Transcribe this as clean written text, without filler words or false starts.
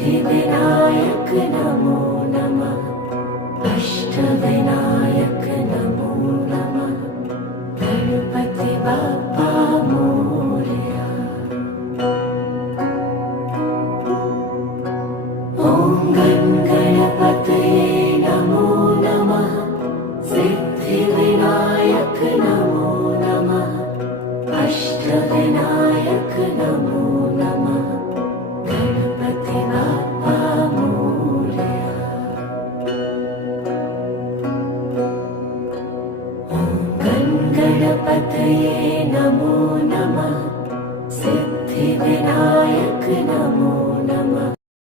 सिद्धिविनायक नमो नमः। अष्टविनायक नमो नमः। गणपति बाप्पा मोरया। ॐ गं गणपति